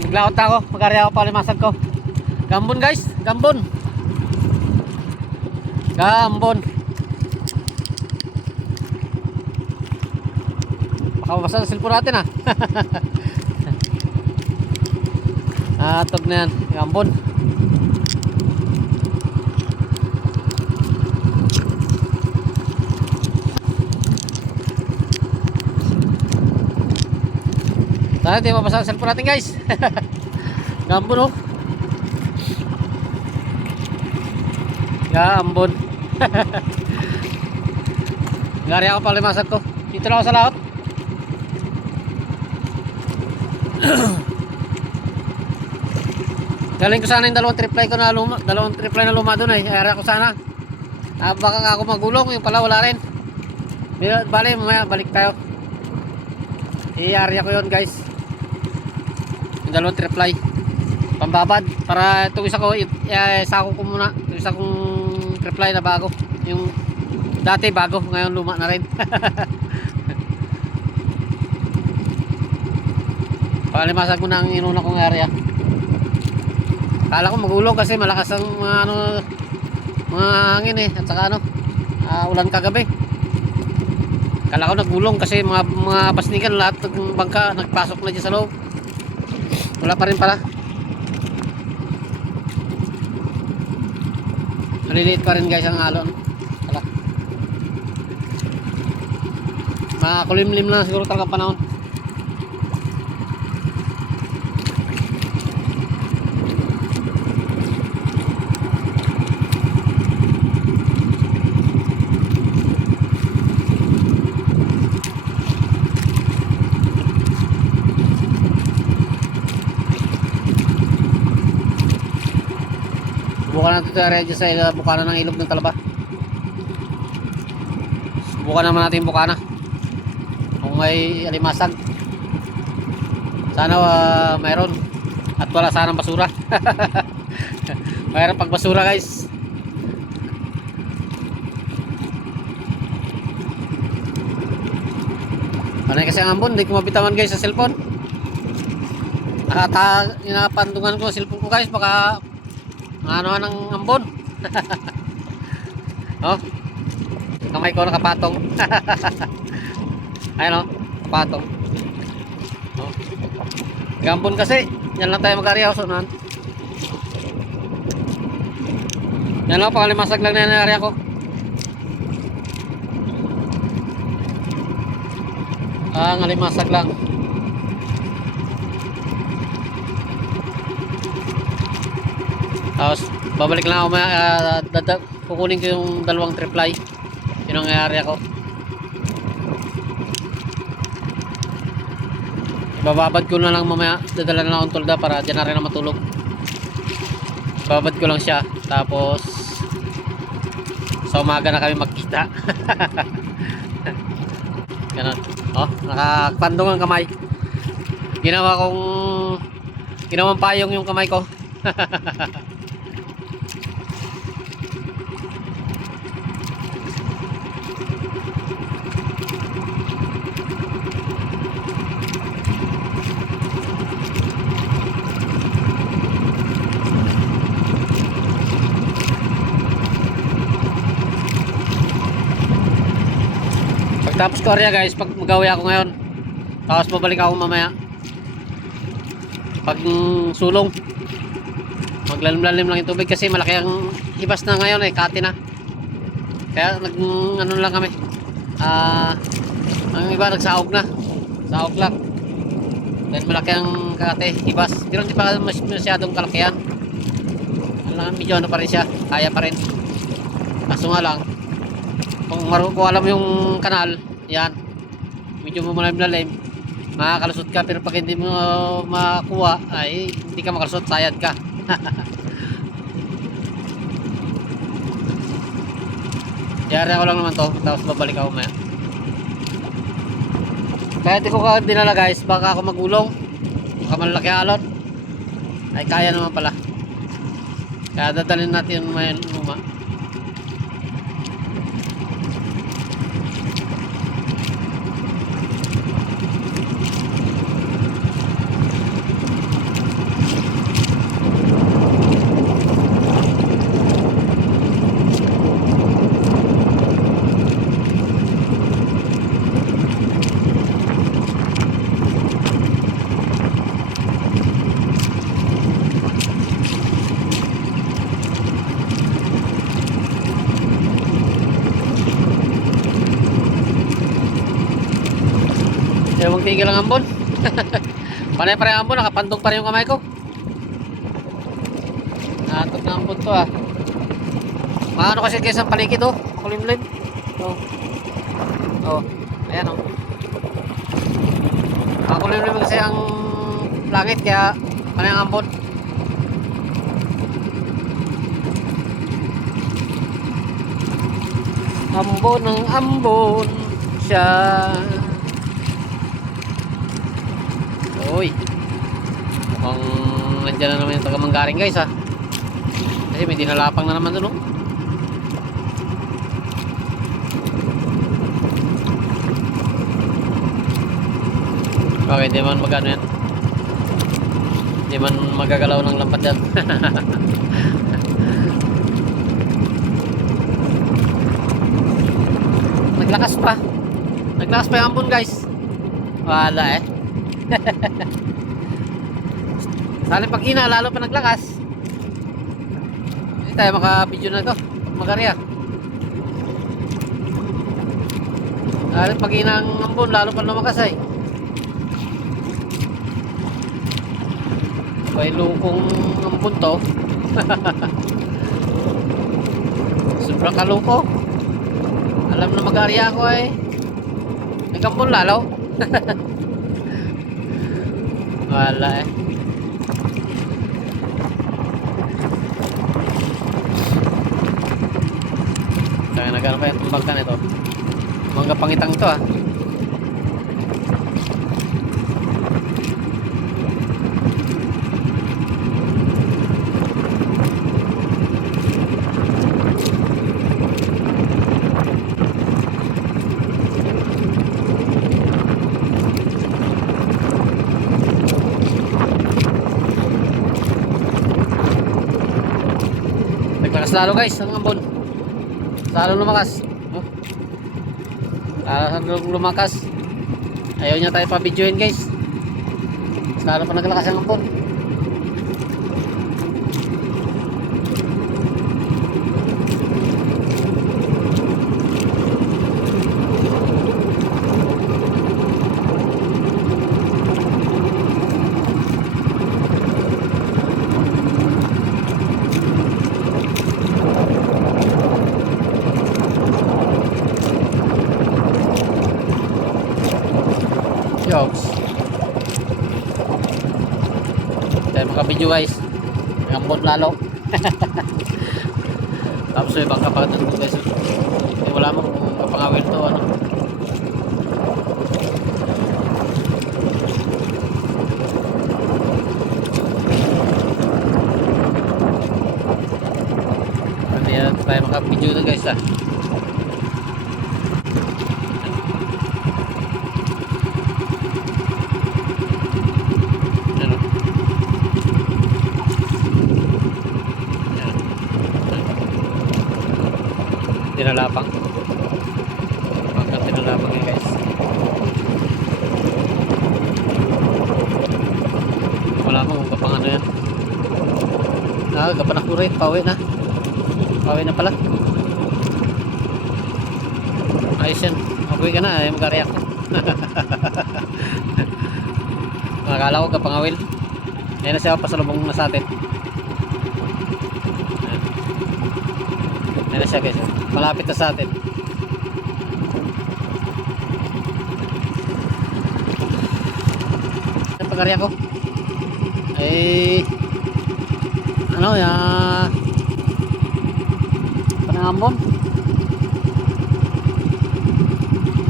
Naglaot na ako, mag-ari ako palimasag ko. Gambon guys, gambon. Gambon. Baka mabasa ang cellphone natin ah. Atog na yan, gambon. Sana hindi mabasa ang cellphone natin guys. Gambon oh. Gambon. Ngari ako palimasag ko. Dito lang ako sa laot. Galing ko sana yung dalawang triply ko na luma. Dalawang triply na luma doon eh. Ayari ako sana. Baka ako magulong. Yung pala wala rin. Bale mamaya balik tayo. I-area ko yun guys. Yung dalawang triply. Pambabad. Para itong isa ko, sako ko muna. Itong isa kong triply na bago. Yung dati bago. Ngayon luma na rin. Palimasag mo na ang inuna kong area. Kala ko magulong kasi malakas ang mga hangin eh. At saka ulan kagabi. Kala ko nagulong kasi mga pasnigan lahat ng bangka nagpasok na dyan sa loob. Wala pa rin pala. Maliliit pa rin guys ang alon. Kala. Makulimlim na siguro talagang panahon. Subukan natin ito area sa bukana ng ilog ng Talaba. Subukan naman natin yung bukana kung may alimasag. Sana mayroon. At wala sanang basura. Mayroon pag basura guys. Panay kasi ang ambon. Hindi ko mabitawan guys sa cellphone. Nakapandungan ko sa cellphone ko guys. Baka ano ng ambon. Oh. Kamay ko nakapatong. Ayun oh, kapatong. Oh. Gambon kasi. Yan lang tayo mag-area so nan. Yan oh, pangalimasag lang na yung area ko. Ngalimasag lang. Tapos babalik lang ako kukunin ko yung dalawang triply. Yun ang area ko. Bababad ko na lang mamaya. Dadala na akong tolda para dyan na rin na matulog. Bababad ko lang siya. Tapos sa umaga na kami magkita. Ganun. Oh, nakapandong ang kamay. Ginawang payong yung kamay ko. Pagtapos ko area guys, pag magawi ako ngayon, tapos babalik ako mamaya pag sulong, maglalim-lalim lang yung tubig kasi malaki ang hibas na ngayon eh, kati na. Kaya ano lang kami, ang iba nagsaog na, saog lang dahil malaki ang kati, hibas. Pero hindi pa masyadong kalakihan. Medyo ano pa rin siya, kaya pa rin. Kaso nga lang, kung alam yung kanal, yan, medyo malalim-lalim, makakalusot ka. Pero pag hindi mo makuha, ay hindi ka makalusot, sayad ka. Yari ako lang naman to, tapos babalik ako maya. Kaya di ko dinala guys, baka ako magulong, baka malaki alon. Ay kaya naman pala. Kaya dadalhin natin yung may luma. Ewan tigil ang ambon. Panay pa rin ang ambon, nakapantong pa rin yung kamay ko. Natot na ambon to ah. Maano kasi kayo sa paligid oh. Kulimlim. Oh. Oh. Ayan oh. Makulimlim kasi ang langit kaya panay ang ambon. Ambon ng ambon siya. Uy. Mukhang nandyan na naman yung taga-Manggaring guys ha. Kasi may dinalapang na naman dun oh. Okay, di man magano yan. Di man magagalaw ng lampat yan. Naglakas pa. Naglakas pa yung ambon guys. Wala eh. Sali pag hina, lalo pa naglakas. Hindi tayo maka-video na to. Magarya. Lalo pag hina ang ambon, lalo pa lumakas ay. May lukong ambon to. Sobrang kaluko. Alam na mag-arya ako ay nagambon lalo. Wala eh. Kaya nagano pa yung tumbagkan ito. Mangga pangitang to ah. Naglakas lalo guys ang ambon. Lalo lumakas. Lalo lumakas. Ayaw niya tayo pa-videoin guys. Lalo pa naglakas ang ambon. Jokes. Tayo maka-video guys. Ngambon lalo. Tapos may bangka pa dito guys. Wala mo kung kapangawin to ano. Hindi yan tayo maka-video na guys ah. Tinalapang. Pagkat tinalapang yan guys. Wala mo kung kapang ano yan. Kapanak mo rin. Pawi na. Pawi na pala. Ayos yan. Mag-uwi ka na. Ay mag-react. Nakakala ko kapangawil. Ayan na siya pasalubong na sa atin. Ayan na siya guys. Malapit na sa atin. Ang pag-arya ko ay ano ya panangambon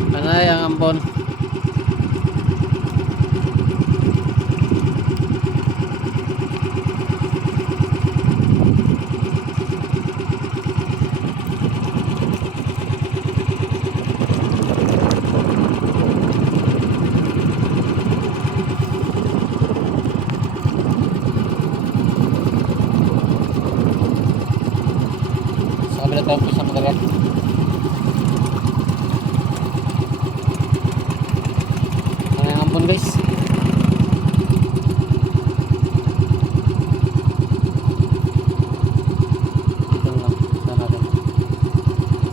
panay ang ambon. Kabila tayo sa magagat. Ano yung ambon guys?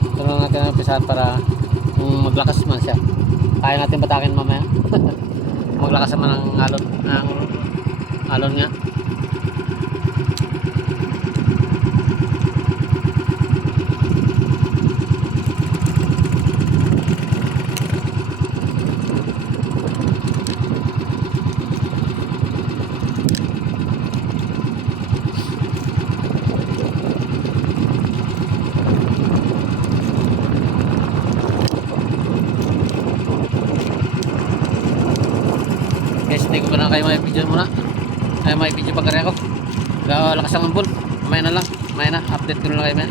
Ito lang natin ang pisahan para maglakas man siya. Kaya natin batakin mamaya. Maglakas naman ng alon. Ang alon nga. Guys, hindi ko na kayo may video muna. Kaya may video pagkari ako. Lakas ang ambon. Mamaya na lang. Mamaya na. Update ko na lang kayo.